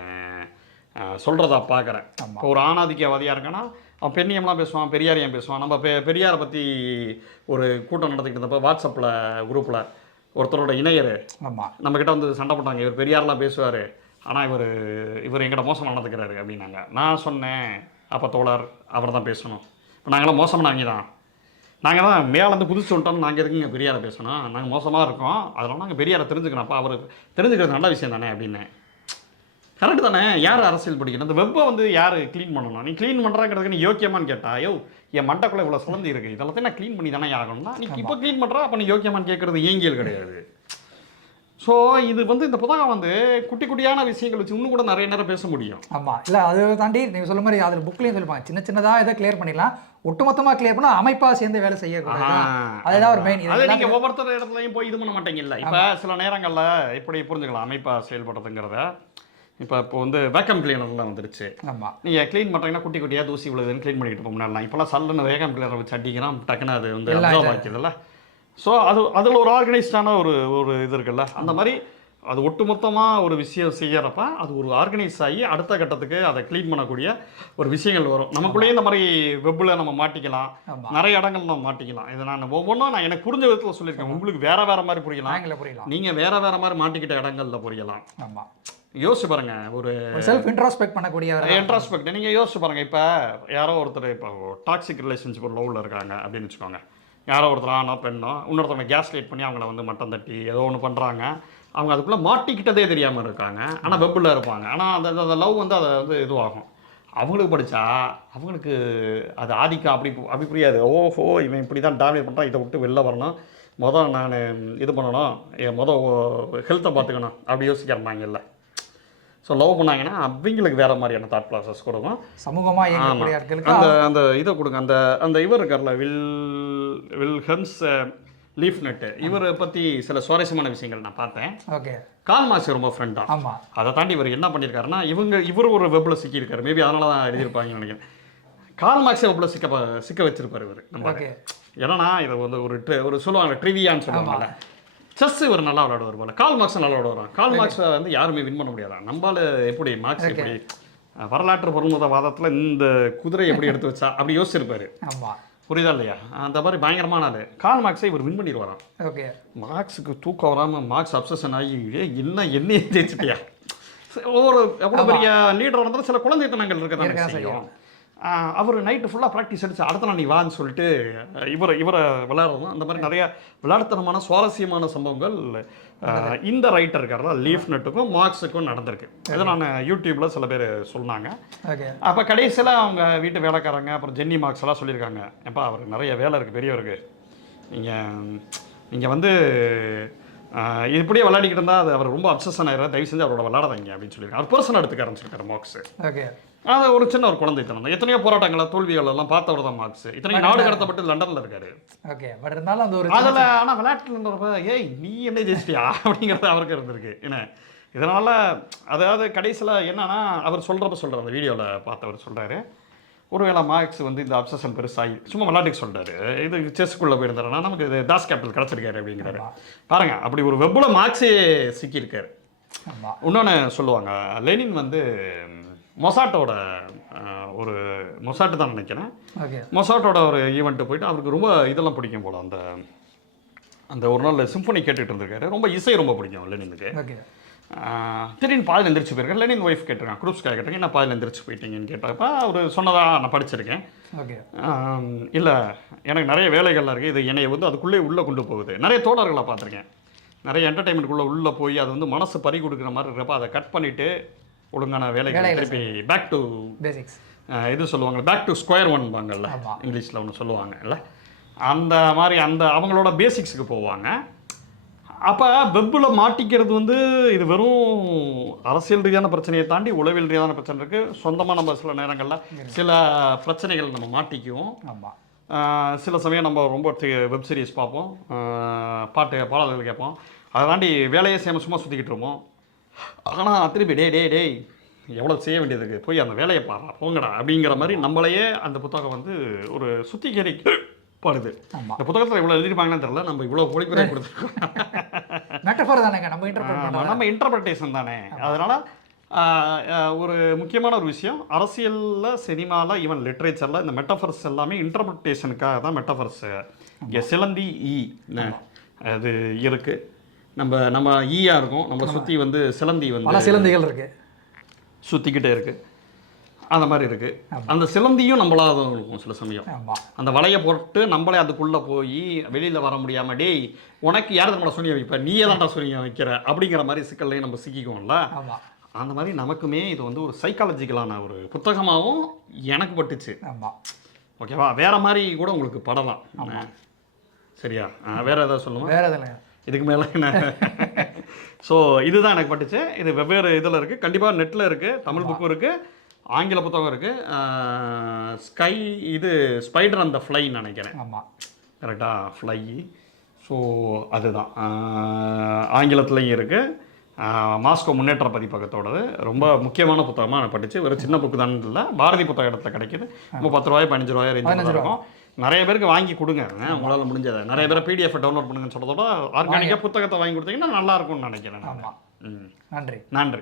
சொல்கிறதா பார்க்குறேன். இப்போ ஒரு ஆணாதிக்கவாதியாக இருக்கேன்னா அவன் பெண்ணியம்லாம் பேசுவான், பெரியாரியம் பேசுவான். நம்ம பெரியாரை பற்றி ஒரு கூட்டம் நடத்திக்கிட்டு இருந்தப்போ வாட்ஸ்அப்பில் குரூப்பில் ஒருத்தரோட இணையர் நம்மக்கிட்ட வந்து சண்டை போட்டாங்க, இவர் பெரியாரெலாம் பேசுவார் ஆனால் இவர் எங்கிட்ட மோசம் நடந்துக்கிறாரு அப்படின்னாங்க. நான் சொன்னேன், அப்போ தோழர் அவர் தான் பேசணும். இப்போ நாங்களாம் மோசமானவங்க தான், நாங்கள் தான் மேலேருந்து புதுசு சொல்லிட்டோம், நாங்கள் எதுக்கு இங்கே பெரியாரை பேசணும், நாங்கள் மோசமாக இருக்கோம், அதனால நாங்கள் பெரியாரை தெரிஞ்சுக்கணும். அப்போ அவர் தெரிஞ்சுக்கிறது நல்ல விஷயம் தானே அப்படின்னு. கரெக்டு தானே? யார் அரசியல் படிக்கணும்? அந்த வெப்பை வந்து யார் க்ளீன் பண்ணணும்? நீ க்ளீன் பண்ணுறாங்கிறதுக்கு நீ யோக்கியமானு கேட்டா, ஐயோ என் மண்டக்குள்ளே இவ்வளோ சுழந்தி இருக்குது, இதெல்லாத்தையும் நான் க்ளீன் பண்ணி தானே ஆகணும்னா நீ இப்போ க்ளீன் பண்ணுறா, அப்போ நீ யோக்கியமானு கேட்குறது ஏங்கியல் கிடையாது. ஸோ இது வந்து இந்த புத்தகம் வந்து குட்டி குட்டியான விஷயங்கள் வச்சு இன்னும் கூட நிறைய நேரம் பேச முடியும். ஆமாம், இல்லை அதை தாண்டி நீங்கள் சொல்ல மாதிரி அதில் புக்லேயும் சொல்லிப்பாங்க, சின்ன சின்னதாக எதை கிளியர் பண்ணிடலாம், ஒட்டுமொத்தமாக கிளியர் பண்ணால் அமைப்பாக சேர்ந்து வேலை செய்யக்கூடாது. அதுதான் ஒரு மெயின். அதை நீங்கள் ஒவ்வொருத்தர் இடத்துலையும் போய் இது பண்ண மாட்டீங்கல்ல. இப்போ சில நேரங்களில் இப்படி புரிஞ்சுக்கலாம் அமைப்பாக செயல்படுறதுங்கிறத. இப்போ வந்து வேக்கம் கிளீனர்லாம் வந்துருச்சு. ஆமாம், நீங்கள் க்ளீன் பண்ணுறீங்கன்னா குட்டி குட்டியாக தூசி விழுதுன்னு க்ளீன் பண்ணிக்கிட்டு போகலாம். இப்போலாம் சல்லுன்னு வேக்கம் கிளீனரை வச்சு அடிக்கிறான், டக்குன்னு அது வந்து அப்சர்வ் ஆக்கிடுதுல்ல. ஸோ அதில் ஒரு ஆர்கனைஸ்டான ஒரு இது இருக்குல்ல, அந்த மாதிரி அது ஒட்டுமொத்தமாக ஒரு விஷயம் செய்யறப்ப அது ஒரு ஆர்கனைஸ் ஆகி அடுத்த கட்டத்துக்கு அதை க்ளீன் பண்ணக்கூடிய ஒரு விஷயங்கள் வரும். நமக்குள்ளேயே இந்த மாதிரி வெப்பில் நம்ம மாட்டிக்கலாம், நிறைய இடங்கள் நம்ம மாட்டிக்கலாம். இதை நான் ஒவ்வொன்றும் நான் எனக்கு புரிஞ்ச விதத்தில் சொல்லியிருக்கேன். உங்களுக்கு வேறு மாதிரி புரியலாம், நீங்கள் வேறு மாதிரி மாட்டிக்கிட்ட இடங்களில் புரியலாம். ஆமாம், யோசிச்சு பாருங்க, ஒரு செல்ஃப் இன்ட்ராஸ்பெக்ட் பண்ணக்கூடிய இன்ட்ராஸ்பெக்ட் நீங்கள் யோசிச்சு பாருங்கள். இப்போ யாரோ ஒருத்தர் இப்போ டாக்ஸிக் ரிலேஷன்ஷிப் ஒரு லவ்வில் இருக்காங்க அப்படின்னு வச்சுக்கோங்க. யாரோ ஒருத்தர் ஆணோ பெண்ணோ இன்னொருத்தவங்க கேஸ் லைட் பண்ணி அவங்கள வந்து மட்டம் தட்டி ஏதோ ஒன்று பண்ணுறாங்க. அவங்க அதுக்குள்ளே மாட்டிக்கிட்டதே தெரியாமல் இருக்காங்க, ஆனால் வெப்பில் இருப்பாங்க. ஆனால் அந்த லவ் வந்து அதை வந்து இதுவாகும். அவங்களுக்கு படித்தா அவங்களுக்கு அது ஆதிக்கம் அப்படி புரியாது. ஓஹோ இவன் இப்படி தான் டாமினேட் பண்ணுறான், இதை விட்டு வெளில வரணும், நான் இது பண்ணணும், ஹெல்த்தை பார்த்துக்கணும் அப்படி யோசிக்கிறமாங்கல்ல. ஸோ லவ் பண்ணாங்கன்னா அவங்களுக்கு வேறு மாதிரியான தாட் ப்ராசஸ் கொடுக்கும். சமூகமாக அந்த இதை கொடுங்க. அந்த இவர் இருக்கார்ல வில் ஹென்ஸ் லீஃப் நட்டு இவரை பற்றி சில சுவாரஸ்யமான விஷயங்கள் நான் பார்த்தேன். ஓகே. கால் மார்க்ஸ் ரொம்ப ஃப்ரெண்டா. ஆமாம். அதை தாண்டி இவர் என்ன பண்ணியிருக்காருன்னா இவர் ஒரு வெப்பில் சிக்கியிருக்காரு. மேபி அதனால தான் எழுதியிருப்பாங்கன்னு நினைக்கிறேன். கால் மார்க்ஸை வெப்பில் சிக்க வச்சிருப்பார் இவர். நம்ம ஏன்னா இதை வந்து ஒரு சொல்லுவாங்க ட்ரிவியான்னு சொல்லுவாங்கல்ல. செஸ் இவர் நல்லா விளையாடுவார் போல. கால் மார்க்ஸ் நல்லா விளையாடுவார். கால் மார்க்ஸை வந்து யாருமே வின் பண்ண முடியாதான். நம்மளால எப்படி மார்க்ஸ் எப்படி வரலாற்று பொருள்முத வாதத்தில் இந்த குதிரை எப்படி எடுத்து வச்சா அப்படி யோசிச்சிருப்பாரு. புரியுதா இல்லையா? அந்த மாதிரி பயங்கரமான ஆள். கால் மார்க்ஸை இவர் வின் பண்ணிடுவாராம். ஓகே. மார்க்ஸுக்கு தூக்கம் வராமல் மார்க்ஸ் அப்சஷன் ஆகி என்னையே ஜெயிச்சிட்டியா. ஒவ்வொரு எவ்வளோ பெரிய லீடர் இருந்தாலும் சில குழந்தைத்தனங்கள் இருக்க தான் செய்யும். அவர் நைட்டு ஃபுல்லாக ப்ராக்டிஸ் அடிச்சு அடுத்த நாள் நீ வான்னு சொல்லிட்டு இவரை விளையாடுறதும் அந்த மாதிரி நிறைய விளையாட்டுத்தனமான சுவாரஸ்யமான சம்பவங்கள் இந்த ரைட்டர் இருக்காரா லீஃப் நட்டுக்கும் மார்க்ஸுக்கும் நடந்திருக்கு. இதை நான் யூடியூப்ல சில பேர் சொன்னாங்க. அப்போ கடைசியில் அவங்க வீட்டு வேலைக்காரங்க அப்புறம் ஜென்னி மார்க்ஸ் எல்லாம் சொல்லியிருக்காங்க, ஏப்பா அவருக்கு நிறைய வேலை இருக்குது பெரியவருக்கு, நீங்கள் வந்து இப்படியே விளையாடிக்கிட்டு இருந்தால் அது அவர் ரொம்ப அப்சஷன் ஆயிடுறாரு, தயவு செஞ்சு அவரோட விளையாடாதீங்க அப்படின்னு சொல்லியிருக்காரு. அவர் பர்சனாக எடுத்துக்க ஆரம்பிச்சிருக்காரு மார்க்ஸ். ஓகே. அது ஒரு சின்ன ஒரு குழந்தைத்தனம். எத்தனையோ போராட்டங்களை தோல்விகள் எல்லாம் பார்த்தவர் தான் மார்க்ஸ். இத்தனை நாடு கடத்தப்பட்டு லண்டன்ல இருக்காரு. ஓகே. பட் இருந்தாலும் அந்த ஒரு அதில் ஆனால் விளையாட்டுல இருந்தப்ப ஏய் நீ என்ன ஜெயிச்சிட்டியா அப்படிங்கிறது அவருக்கு இருந்திருக்கு. ஏன்னா இதனால அதாவது கடைசியில் என்னன்னா அவர் சொல்றாரு அந்த வீடியோவில் பார்த்தவர் சொல்றாரு, ஒருவேளை மார்க்ஸ் வந்து இந்த அப்சஷன் பெருசாகி சும்மா விளையாட்டுக்கு சொல்றாரு, இது செஸ்க்குள்ளே போயிருந்தாருன்னா நமக்கு இது தாஸ் கேபிட்டல் கிடச்சிருக்காரு அப்படிங்கிறாரு. பாருங்க அப்படி ஒரு வெப்புல மார்க்ஸே சிக்கியிருக்காரு. இன்னொன்று சொல்லுவாங்க, லெனின் வந்து மொசாட்டோட மொசாட்டு தான் நினைக்கிறேன், மொசாட்டோட ஒரு ஈவெண்ட்டு போயிட்டு அவருக்கு ரொம்ப இதெல்லாம் பிடிக்கும் போல. அந்த ஒரு நாள் சிம்பனி கேட்டுட்டு இருந்திருக்காரு. ரொம்ப இசை ரொம்ப பிடிக்கும் லெனினுக்கு. திடீர்னு பாதியில் எந்திரிச்சு போயிருக்காரு. லெனின் ஒய்ஃப் கேட்டிருக்காங்க, குரூப்ஸ்க்காக கேட்டிருக்கேன், என்ன பாதியில் எந்திரிச்சு போயிட்டீங்கன்னு கேட்டப்ப அவர் சொன்னதா நான் படிச்சிருக்கேன். இல்லை எனக்கு நிறைய வேலைகள்லாம் இருக்குது, இது என்னை வந்து அதுக்குள்ளே உள்ளே கொண்டு போகுது. நிறைய தோழர்களை பார்த்துருக்கேன், நிறைய என்டர்டைன்மெண்ட்டுக்குள்ளே உள்ளே போய் அது வந்து மனசு பறி கொடுக்குற மாதிரி இருக்கிறப்ப அதை கட் பண்ணிவிட்டு ஒழுங்கான வேலைகள் திருப்பி பேக் டு பேசிக்ஸ் இது சொல்லுவாங்க, பேக் டு ஸ்கொயர் ஒன் பாங்கல்ல இங்கிலீஷில் ஒன்று சொல்லுவாங்க இல்லை, அந்த மாதிரி அவங்களோட பேசிக்ஸுக்கு போவாங்க. அப்போ வெப்பில் மாட்டிக்கிறது வந்து இது வெறும் அரசியல் ரீதியான பிரச்சனையை தாண்டி உளவியல் ரீதியான பிரச்சனை இருக்குது. சொந்தமாக நம்ம சில நேரங்களில் சில பிரச்சனைகள் நம்ம மாட்டிக்குவோம். சில சமயம் நம்ம ரொம்ப வெப் சீரிஸ் பார்ப்போம், பாடல்கள் கேட்போம், அதை தாண்டி வேலையை சும்மா சுற்றிக்கிட்டு இருப்போம். ஆனால் திருப்பி டேய் எவ்வளோ செய்ய வேண்டியது இருக்குது, போய் அந்த வேலையை பாடுறா போங்கடா அப்படிங்கிற மாதிரி நம்மளையே அந்த புத்தகம் வந்து ஒரு சுத்திகரிக்கப்படுது. இந்த புத்தகத்தில் இவ்வளோ எழுதிருப்பாங்கன்னு தெரியல, நம்ம இவ்வளோ பொழிப்புரை கொடுத்துருக்கோம். நம்ம இன்டர்பிரேஷன் தானே. அதனால் ஒரு முக்கியமான ஒரு விஷயம், அரசியலில் சினிமாவில் ஈவன் லிட்ரேச்சரில் இந்த மெட்டஃபர்ஸ் எல்லாமே இன்டர்பிரிட்டேஷனுக்காக தான் மெட்டஃபர்ஸ். இங்கே சிலந்தி அது இருக்குது, நம்ம ஈயா இருக்கும், நம்ம சுற்றி வந்து சிலந்தி வந்து சிலந்திகள் இருக்குது சுற்றிக்கிட்டே இருக்குது, அந்த மாதிரி இருக்குது. அந்த சிலந்தியும் நம்மளாக இருக்கும் சில சமயம். அந்த வலையை போட்டு நம்மளே அதுக்குள்ளே போய் வெளியில் வர முடியாமல் டேய் உனக்கு யாரும் நம்மளை சொல்லி வைப்ப, நீயே தான்டா சொல்லி வைக்கிற அப்படிங்கிற மாதிரி சிக்கல்லையும் நம்ம சிக்கிக்குவோம்ல. அந்த மாதிரி நமக்குமே இது வந்து ஒரு சைக்காலஜிக்கலான ஒரு புத்தகமாகவும் எனக்கு பட்டுச்சு. ஓகேவா? வேற மாதிரி கூட உங்களுக்கு படலாம். சரியா? வேற ஏதாவது சொல்லுவோம்? வேற எதுவும் இதுக்கு மேலே என்ன? ஸோ இதுதான் எனக்கு பட்டுச்சு. இது வெவ்வேறு இதில் இருக்குது, கண்டிப்பாக நெட்டில் இருக்குது, தமிழ் புக்கும் இருக்குது, ஆங்கில புத்தகம் இருக்குது. ஸ்பைடர் அண்ட் த ஃப்ளைன்னு நினைக்கிறேன். ஆமாம் கரெக்டாக, ஃப்ளை. ஸோ அதுதான் ஆங்கிலத்துலேயும் இருக்குது. மாஸ்கோ முன்னேற்ற பதிப்பகத்தோடது ரொம்ப முக்கியமான புத்தகமாக எனக்கு பட்டுச்சு. ஒரு சின்ன புக்கு தான் இல்லை, பாரதி புத்தக இடத்துல கிடைக்கிது. நம்ம 10 ரூபாய் 15 ரூபாய் ரேஞ்சில் இருக்கும். நிறைய பேருக்கு வாங்கி கொடுங்க, உங்களால் முடிஞ்சதை. நிறைய பேரை பிடிஎஃப் டவுன்லோட் பண்ணுங்கன்னு சொல்கிறதோட ஆர்கானிக்காக புத்தகத்தை வாங்கி கொடுத்தீங்கன்னா நல்லா இருக்கும்னு நினைக்கிறேன். நன்றி.